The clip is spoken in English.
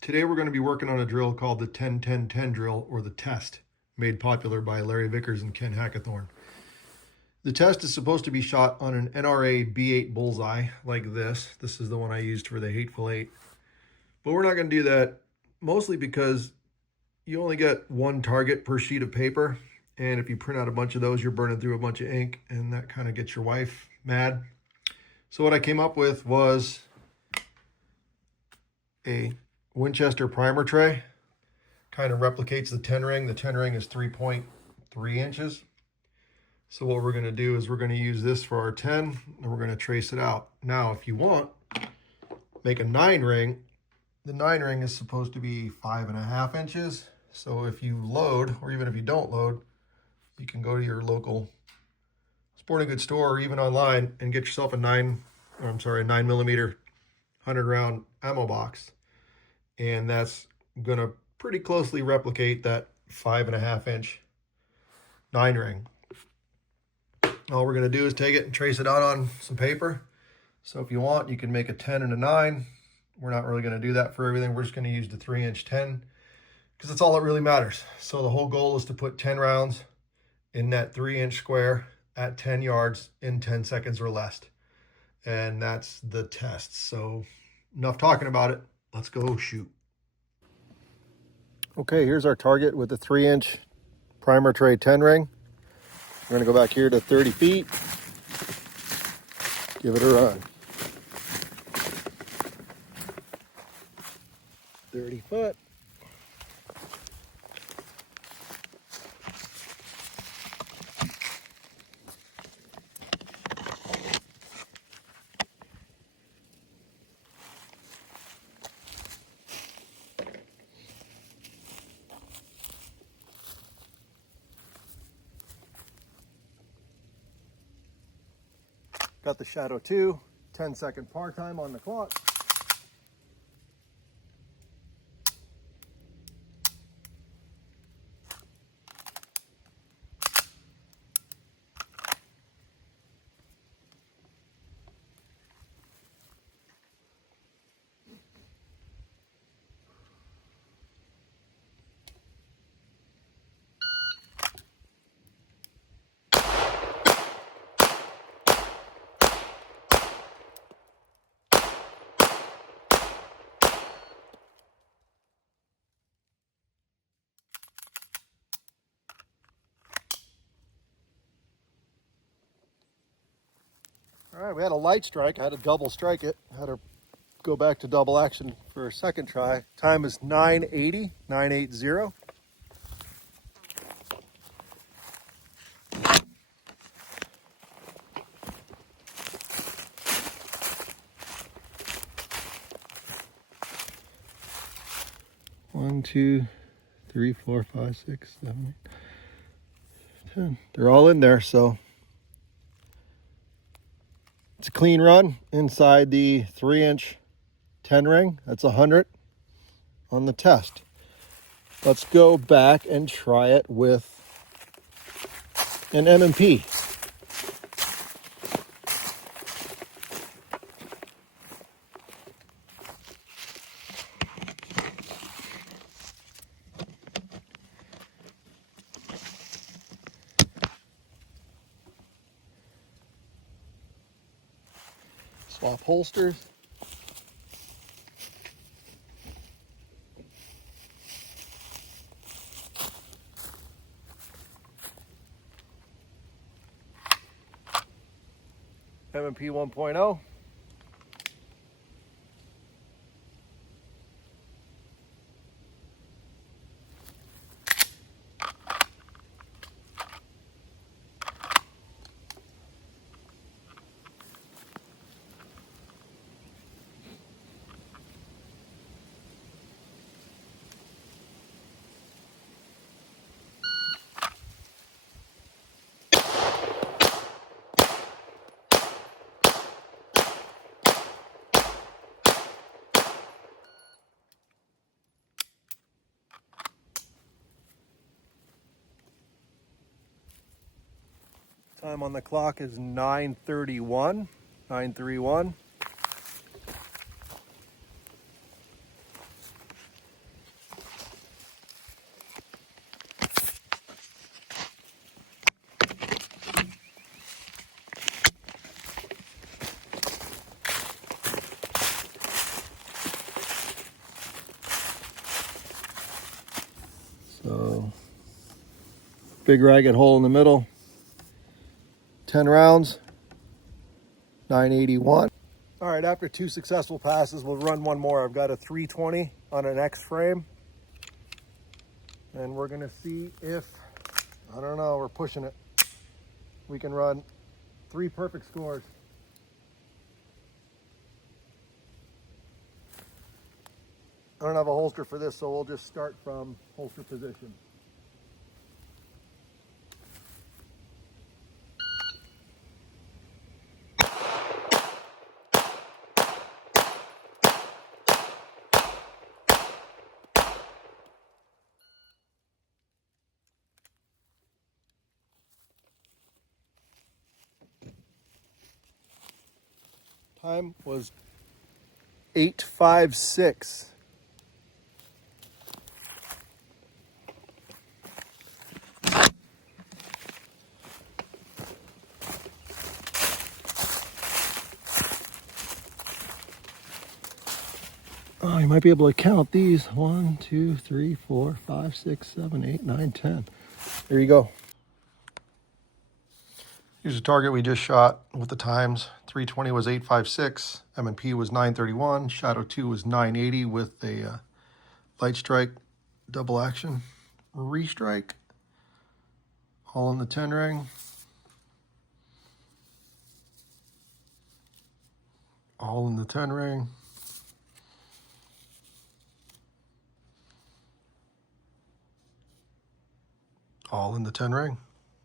Today we're going to be working on a drill called the 10-10-10 drill, or the test, made popular by Larry Vickers and Ken Hackathorn. The test is supposed to be shot on an NRA B8 bullseye like this. This is the one I used for the Hateful Eight. But we're not going to do that, mostly because you only get one target per sheet of paper. And if you print out a bunch of those, you're burning through a bunch of ink, and that kind of gets your wife mad. So what I came up with was a Winchester primer tray. Kind of replicates the 10 ring. The 10 ring is 3.3 inches. So what we're going to do is we're going to use this for our 10, and we're going to trace it out. Now, if you want, make a 9 ring. The 9 ring is supposed to be 5.5 inches. So if you load, or even if you don't load, you can go to your local sporting goods store or even online and get yourself a 9mm 100 round ammo box. And that's going to pretty closely replicate that 5.5 inch 9 ring. All we're going to do is take it and trace it out on some paper. So if you want, you can make a 10 and a 9. We're not really going to do that for everything. We're just going to use the 3-inch 10 because that's all that really matters. So the whole goal is to put 10 rounds in that 3-inch square at 10 yards in 10 seconds or less. And that's the test. So enough talking about it. Let's go shoot. Okay, here's our target with the 3-inch primer tray 10 ring. We're going to go back here to 30 feet. Give it a run. 30 foot. Got the Shadow 2, 10-second par time on the clock. All right, we had a light strike. I had to double strike it. I had to go back to double action for a second try. Time is 980, 980. One, two, three, four, five, six, 7, 8, 10. They're all in there, so it's a clean run inside the 3-inch 10 ring. That's 100 on the test. Let's go back and try it with an M&P. Swap holsters. M&P 1.0. Time on the clock is 9:31, 9:31. So big ragged hole in the middle. 10 rounds, 981. All right, after 2 successful passes, we'll run one more. I've got a 320 on an X frame. And we're gonna see if, I don't know, we're pushing it. We can run 3 perfect scores. I don't have a holster for this, so we'll just start from holster position. Time was 8:56. Oh, you might be able to count these. 1, 2, 3, 4, 5, 6, 7, 8, 9, 10. There you go. Here's a target we just shot with the times. 320 was 856. M&P was 931. Shadow 2 was 980 with a light strike, double action, restrike. All in the 10 ring. All in the 10 ring. All in the 10 ring.